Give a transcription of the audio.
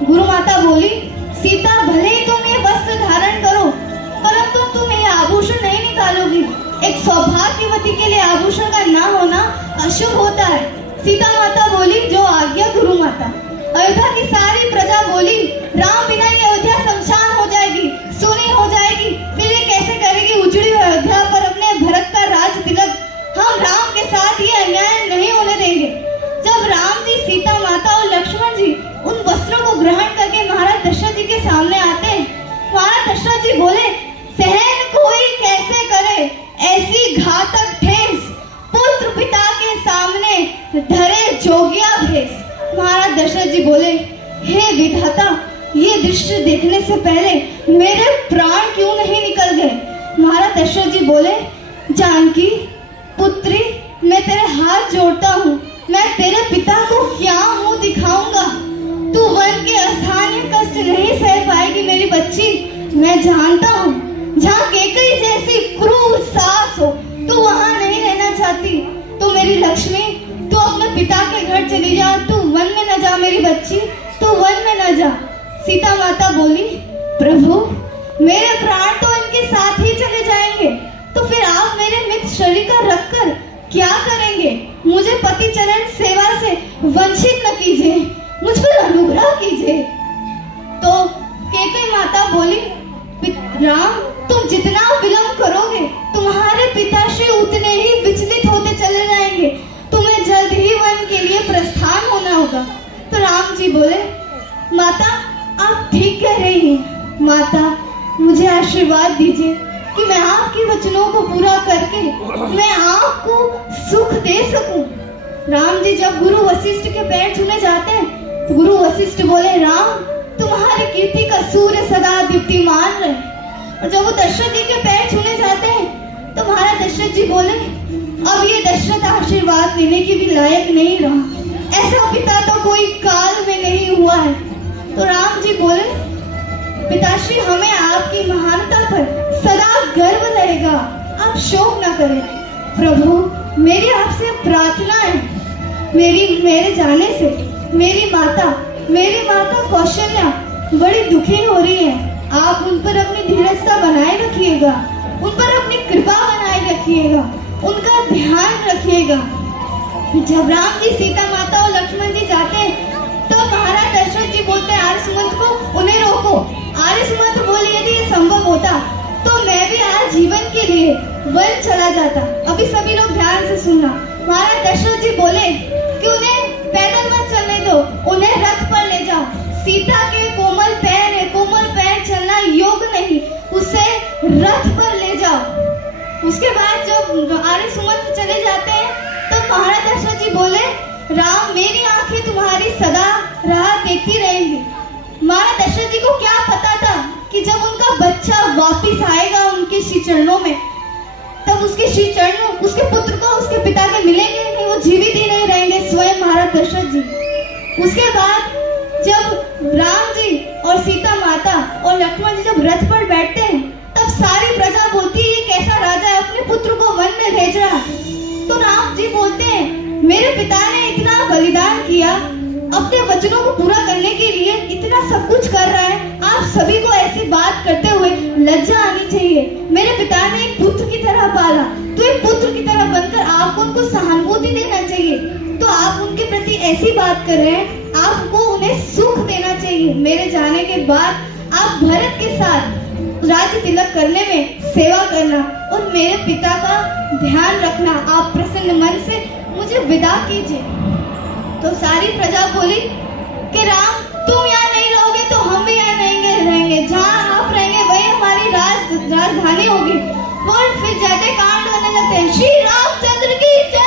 गुरु माता बोली, सीता भले ही तुम ये वस्त्र धारण करो, परंतु तुम ये आभूषण नहीं निकालोगी। एक सौभाग्यवती के लिए आभूषण का ना होना अशुभ होता है। सीता माता बोली, जो आज्ञा गुरु माता। अयोध्या की सारी प्रजा बोली, राम बिना ये अयोध्या शमशान हो जाएगी, सूनी हो जाएगी। फिर ये कैसे करेगी उजड़ी हुई अयोध्या पर अपने भरत का राज तिलक। हम राम के साथ ये अन्याय नहीं होने देंगे। जब राम जी, सीता माता और लक्ष्मण जी उन वस्त्रों को ग्रहण करके महाराज दशरथ जी के सामने आते हैं, महाराज दशरथ जी बोले, सहन कोई कैसे करे ऐसी घातक ठेस, पुत्र पिता के सामने धरे जोगिया भेस। महाराज दशरथ जी बोले, हे विधाता, ये दृश्य देखने से पहले मेरे प्राण क्यों नहीं निकल गए। महाराज दशरथ जी बोले, जानकी पुत्री, मैं तेरे हाथ जोड़ता हूँ, मैं तेरे पिता को क्या मुंह दिखाऊंगा। तू वन के असहनीय कष्ट नहीं सह पाएगी मेरी बच्ची। मैं जानता हूँ जहाँ केकई जैसी क्रूर सास हो, तू वहाँ नहीं रहना चाहती। तू मेरी लक्ष्मी, तू अपने पिता के घर चली जा, तू वन में न जा मेरी बच्ची, तू वन में न जा। सीता माता बोली, प्रभु मेरे प्राण तो इनके साथ ही चले जाएंगे, तो फिर आप मेरे मित्र शरीर का रखकर क्या करेंगे। मुझे पति चरण सेवा से वंचित न कीजिए, मुझ पर अनुग्रह कीजिए। तो केकई माता बोली, राम तुम जितना विलंब करोगे तुम्हारे पिताश्री उतने ही विचलित होते चले जाएंगे, तुम्हें जल्द ही वन के लिए प्रस्थान होना होगा। तो राम जी बोले, माता आप ठीक कह रही हैं। माता मुझे आशीर्वाद दीजिए कि मैं आपके वचनों को पूरा करके मैं आपको सुख दे सकूं। राम जी जब गुरु वशिष्ठ के पैर छूने जाते हैं तो गुरु वशिष्ठ बोले, राम तुम्हारी कीर्ति का सूर्य सदा दीप्तिमान रहे। और जब वो दशरथ जी के पैर छूने जाते हैं तो महाराज दशरथ जी बोले, अब ये दशरथ आशीर्वाद लेने के भी लायक नहीं रहा, ऐसा पिता तो कोई काल में नहीं हुआ है। तो राम जी बोले, पिताश्री हमें आपकी महानता पर सदा गर्व रहेगा, आप शोक न करें। प्रभु मेरी आपसे प्रार्थना है, मेरे जाने से मेरी माता कौशल्या बड़ी दुखी हो रही है। आप उन पर अपनी धीरजता बनाए रखिएगा, उन पर अपनी कृपा बनाए रखिएगा, उनका ध्यान रखिएगा। जब राम जी, सीता माता और लक्ष्मण जी जाते हैं तो महाराज दशरथ जी बोलते हैं आर्य सुमंत को, उन्हें रोको। आर्य सुमंत बोले, यदि ये संभव होता तो मैं भी आज जीवन के लिए वन चला जाता। अभी सभी लोग ध्यान से सुनना। महाराज दशरथ जी बोले कि उन्हें पैदल मत चलने दो, उन्हें रथ पर ले जाओ। सीता के कोमल पैर है, कोमल पैर चलना योग नहीं, उसे रथ पर ले जाओ। उसके बाद जब आर्य सुमंत चले जाते हैं तो महाराज दशरथ जी बोले, राम मेरी आंखें तुम्हारी सदा राह देखती रहेंगी। महाराज दशरथ जी को क्या पता था कि जब उनका बच्चा वापिस आएगा उनके श्री चरणों में, तब उसके श्री चरणों उसके पुत्र को उसके पिता के मिलेंगे नहीं, वो जीवित ही नहीं रहेंगे, स्वयं महाराज दशरथ जी। उसके बाद जब राम जी और सीता माता और लक्ष्मण जी जब रथ पर बैठते हैं तब सारी प्रजा बोलती है, ये कैसा राजा है, अपने पुत्र को वन में भेज रहा। तो राम जी बोलते हैं, मेरे पिता ने इतना बलिदान किया, अपने वचनों को पूरा करने के लिए इतना सब कुछ कर रहा है, आप सभी को ऐसी बात करते हुए लज्जा आनी चाहिए। मेरे पिता ने एक पुत्र की तरह पाला, तो एक पुत्र की तरह बनकर आपको उनको सहानुभूति देना चाहिए। तो आप उनके प्रति ऐसी बात कर रहे हैं, आपको उन्हें सुख देना चाहिए। मेरे जाने के बाद आप भरत के साथ राज्य तिलक करने में सेवा करना और मेरे पिता का ध्यान रखना। आप प्रसन्न मन से मुझे विदा कीजिए। तो सारी प्रजा बोली कि राम तुम यहाँ नहीं रहोगे तो हम भी यहाँ नहीं रहेंगे, जहाँ आप रहेंगे वही हमारी राजधानी होगी। और फिर जय जयकांड होने लगते हैं, श्री रामचंद्र की जय।